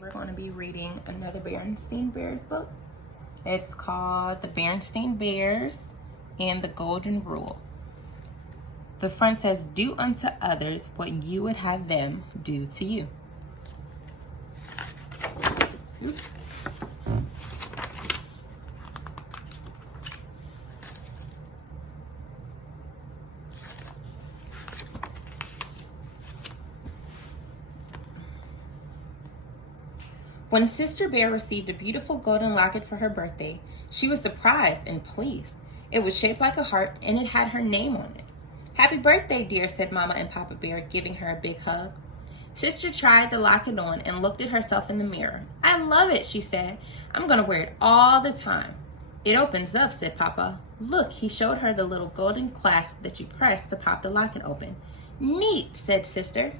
We're going to be reading another Berenstain Bears book. It's called The Berenstain Bears and the Golden Rule. The front says, "Do unto others what you would have them do to you." Oops. When Sister Bear received a beautiful golden locket for her birthday, she was surprised and pleased. It was shaped like a heart and it had her name on it. "Happy birthday, dear," said Mama and Papa Bear, giving her a big hug. Sister tried the locket on and looked at herself in the mirror. "I love it," she said. "I'm going to wear it all the time." "It opens up," said Papa. "Look," he showed her the little golden clasp that you press to pop the locket open. "Neat," said Sister.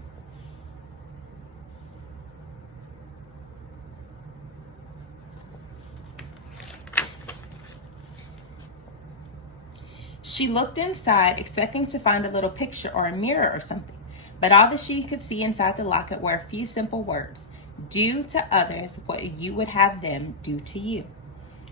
She looked inside, expecting to find a little picture or a mirror or something, but all that she could see inside the locket were a few simple words: "Do to others what you would have them do to you."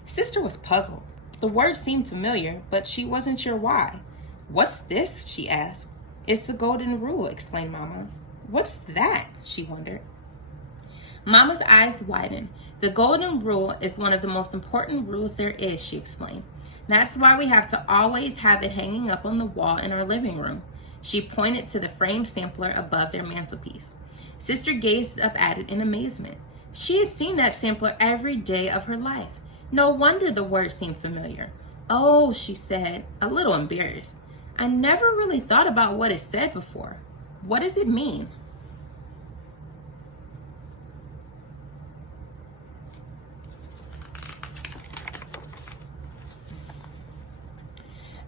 Sister was puzzled. The words seemed familiar, but she wasn't sure why. "What's this?" she asked. "It's the Golden Rule," explained Mama. "What's that?" she wondered. Mama's eyes widened. "The Golden Rule is one of the most important rules there is," she explained. "That's why we have to always have it hanging up on the wall in our living room." She pointed to the framed sampler above their mantelpiece. Sister gazed up at it in amazement. She had seen that sampler every day of her life. No wonder the word seemed familiar. "Oh," she said, a little embarrassed. "I never really thought about what it said before. What does it mean?"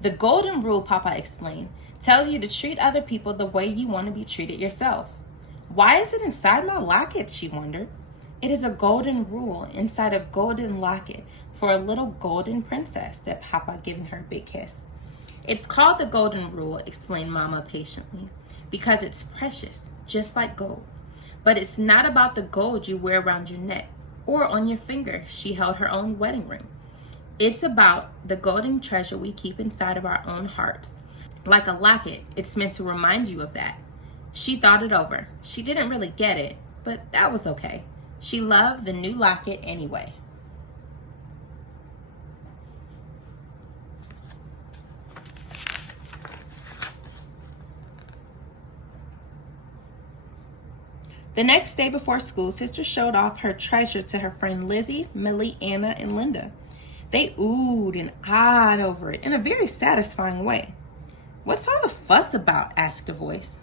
"The Golden Rule," Papa explained, "tells you to treat other people the way you want to be treated yourself." "Why is it inside my locket?" she wondered. "It is a golden rule inside a golden locket for a little golden princess," said Papa, giving her a big kiss. "It's called the Golden Rule," explained Mama patiently, "because it's precious, just like gold. But it's not about the gold you wear around your neck or on your finger." She held her own wedding ring. "It's about the golden treasure we keep inside of our own hearts. Like a locket, it's meant to remind you of that." She thought it over. She didn't really get it, but that was okay. She loved the new locket anyway. The next day before school, Sister showed off her treasure to her friend Lizzie, Millie, Anna, and Linda. They oohed and ahed over it in a very satisfying way. "What's all the fuss about?" asked a voice.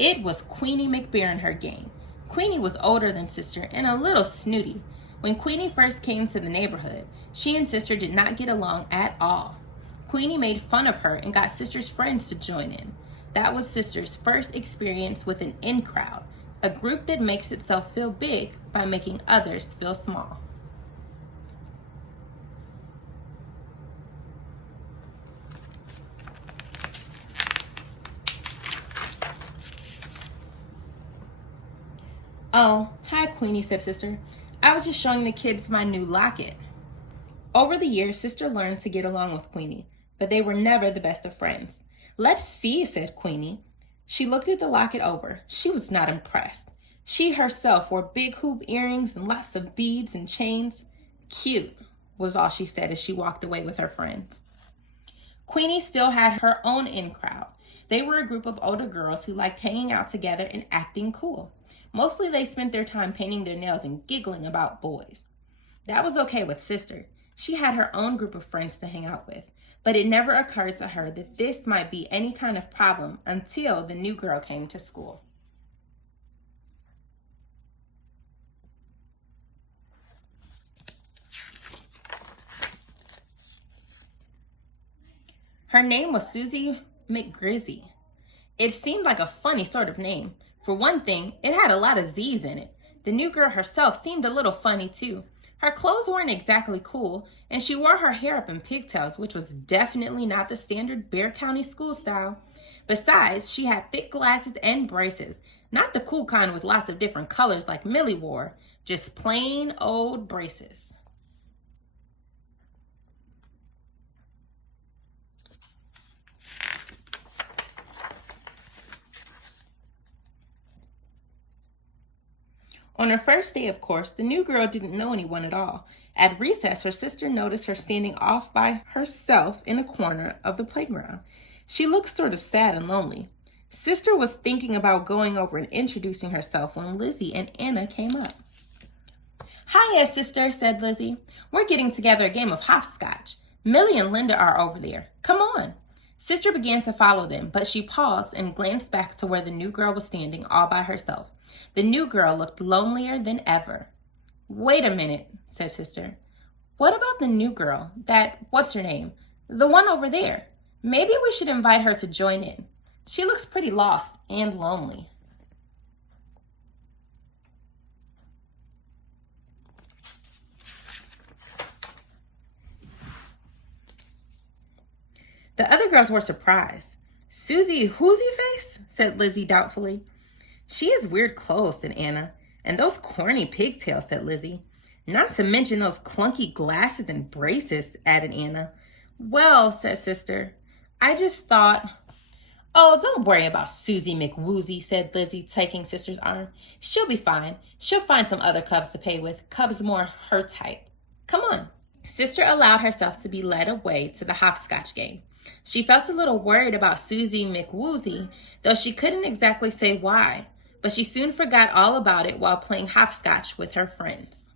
It was Queenie McBear and her gang. Queenie was older than Sister and a little snooty. When Queenie first came to the neighborhood, she and Sister did not get along at all. Queenie made fun of her and got Sister's friends to join in. That was Sister's first experience with an in crowd, a group that makes itself feel big by making others feel small. "Oh, hi, Queenie," said Sister. "I was just showing the kids my new locket." Over the years, Sister learned to get along with Queenie, but they were never the best of friends. "Let's see," said Queenie. She looked at the locket over. She was not impressed. She herself wore big hoop earrings and lots of beads and chains. "Cute," was all she said as she walked away with her friends. Queenie still had her own in crowd. They were a group of older girls who liked hanging out together and acting cool. Mostly they spent their time painting their nails and giggling about boys. That was okay with Sister. She had her own group of friends to hang out with, but it never occurred to her that this might be any kind of problem until the new girl came to school. Her name was Susie McGrizzy. It seemed like a funny sort of name. For one thing, it had a lot of Z's in it. The new girl herself seemed a little funny too. Her clothes weren't exactly cool, and she wore her hair up in pigtails, which was definitely not the standard Bear County school style. Besides, she had thick glasses and braces, Not the cool kind with lots of different colors like Millie wore, just plain old braces. On her first day, of course, the new girl didn't know anyone at all. At recess, her sister noticed her standing off by herself in a corner of the playground. She looked sort of sad and lonely. Sister was thinking about going over and introducing herself when Lizzie and Anna came up. "Hiya, sister," said Lizzie. "We're getting together a game of hopscotch. Millie and Linda are over there. Come on." Sister began to follow them, but she paused and glanced back to where the new girl was standing all by herself. The new girl looked lonelier than ever. "Wait a minute," said Sister. "What about the new girl? What's her name? The one over there. Maybe we should invite her to join in. She looks pretty lost and lonely." The other girls were surprised. "Susie Whoosie Face?" said Lizzie doubtfully. "She has weird clothes," said Anna. "And those corny pigtails," said Lizzie. "Not to mention those clunky glasses and braces," added Anna. "Well," said Sister, "I just thought—" "Oh, don't worry about Susie McWoozy," said Lizzie, taking Sister's arm. "She'll be fine. She'll find some other cubs to play with, cubs more her type. Come on." Sister allowed herself to be led away to the hopscotch game. She felt a little worried about Susie McWoozy, though she couldn't exactly say why, but she soon forgot all about it while playing hopscotch with her friends.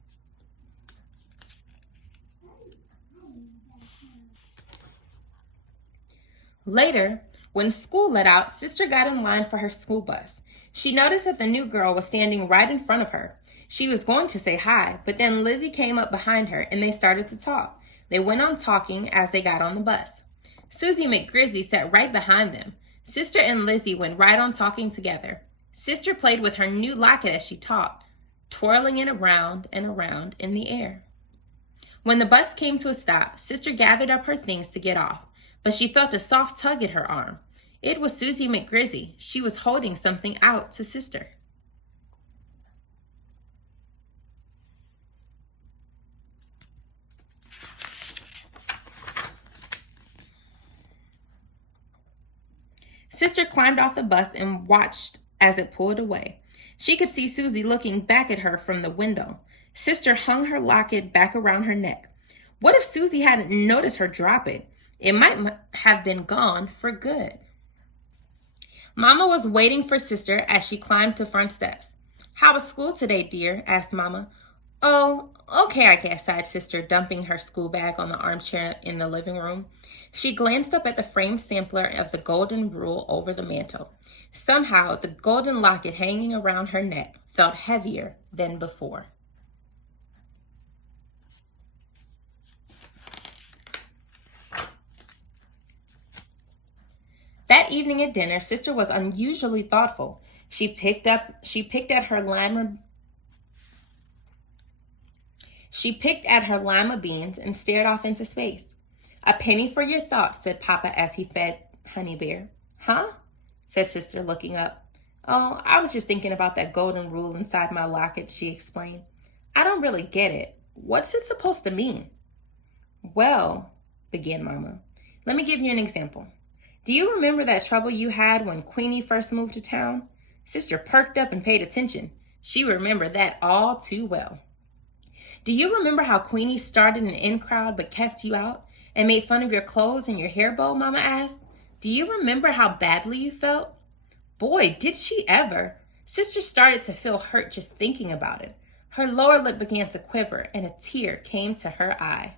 Later, when school let out, Sister got in line for her school bus. She noticed that the new girl was standing right in front of her. She was going to say hi, but then Lizzie came up behind her and they started to talk. They went on talking as they got on the bus. Susie McGrizzy sat right behind them. Sister and Lizzie went right on talking together. Sister played with her new locket as she talked, twirling it around and around in the air. When the bus came to a stop, Sister gathered up her things to get off, but she felt a soft tug at her arm. It was Susie McGrizzy. She was holding something out to Sister. Sister climbed off the bus and watched as it pulled away. She could see Susie looking back at her from the window. Sister hung her locket back around her neck. What if Susie hadn't noticed her drop it? It might have been gone for good. Mama was waiting for Sister as she climbed to front steps. "How was school today, dear?" asked Mama. "Oh, okay, I guess," sighed Sister, dumping her school bag on the armchair in the living room. She glanced up at the framed sampler of the golden rule over the mantel. Somehow, the golden locket hanging around her neck felt heavier than before. That evening at dinner, Sister was unusually thoughtful. She picked at her lima beans and stared off into space. "A penny for your thoughts," said Papa as he fed Honey Bear. "Huh?" said Sister, looking up. "Oh, I was just thinking about that golden rule inside my locket," she explained. "I don't really get it. What's it supposed to mean?" "Well," began Mama, "let me give you an example. Do you remember that trouble you had when Queenie first moved to town?" Sister perked up and paid attention. She remembered that all too well. "Do you remember how Queenie started an in crowd but kept you out and made fun of your clothes and your hair bow?" Mama asked. "Do you remember how badly you felt?" Boy, did she ever. Sister started to feel hurt just thinking about it. Her lower lip began to quiver and a tear came to her eye.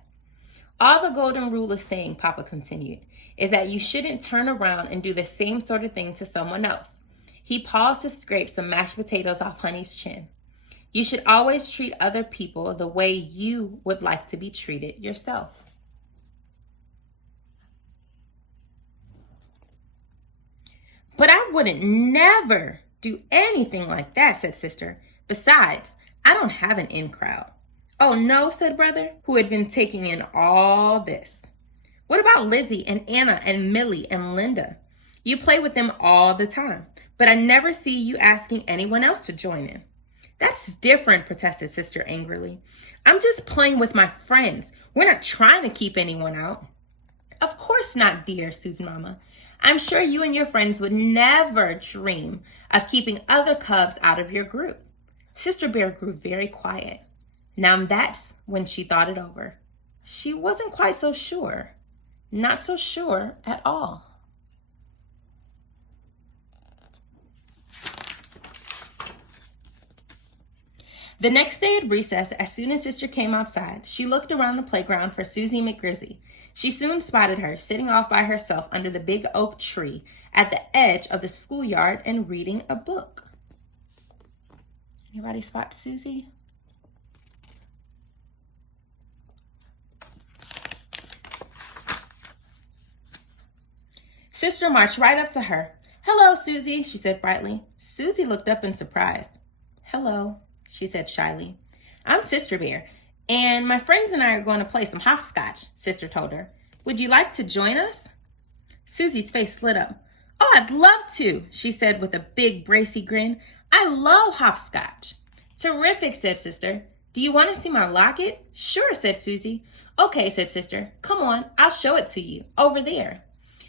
"All the golden rule is saying," Papa continued, "is that you shouldn't turn around and do the same sort of thing to someone else." He paused to scrape some mashed potatoes off Honey's chin. "You should always treat other people the way you would like to be treated yourself." "But I wouldn't never do anything like that," said Sister. "Besides, I don't have an in crowd." "Oh, no," said Brother, who had been taking in all this. "What about Lizzie and Anna and Millie and Linda? You play with them all the time. but I never see you asking anyone else to join in. That's different, protested Sister angrily. I'm just playing with my friends. We're not trying to keep anyone out. Of course not, dear Susan Mama. I'm sure you and your friends would never dream of keeping other cubs out of your group. Sister Bear grew very quiet. Now that's when she thought it over. She wasn't quite so sure. Not so sure at all. The next day at recess, as soon as Sister came outside, she looked around the playground for Susie McGrizzy. She soon spotted her sitting off by herself under the big oak tree at the edge of the schoolyard and reading a book. Anybody spot Susie? Sister marched right up to her. Hello, Susie, she said brightly. Susie looked up in surprise. Hello, she said shyly. I'm Sister Bear, and my friends and I are going to play some hopscotch, Sister told her. Would you like to join us? Susie's face lit up. Oh, I'd love to, she said with a big bracy grin. I love hopscotch. Terrific, said Sister. Do you want to see my locket? Sure, said Susie. Okay, said Sister. Come on, I'll show it to you. Over there.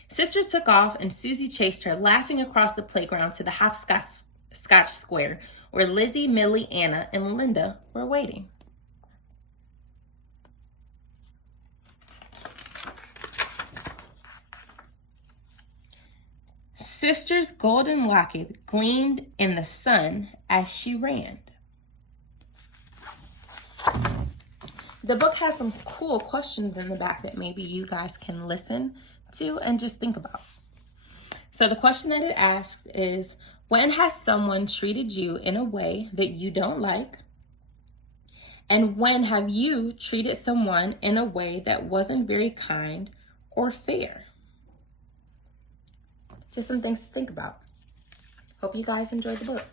Sister took off and Susie chased her, laughing across the playground to the hopscotch square where Lizzie, Millie, Anna, and Linda were waiting. Sister's golden locket gleamed in the sun as she ran. The book has some cool questions in the back that maybe you guys can listen to and just think about. So the question that it asks is, when has someone treated you in a way that you don't like? And when have you treated someone in a way that wasn't very kind or fair? Just some things to think about. Hope you guys enjoyed the book.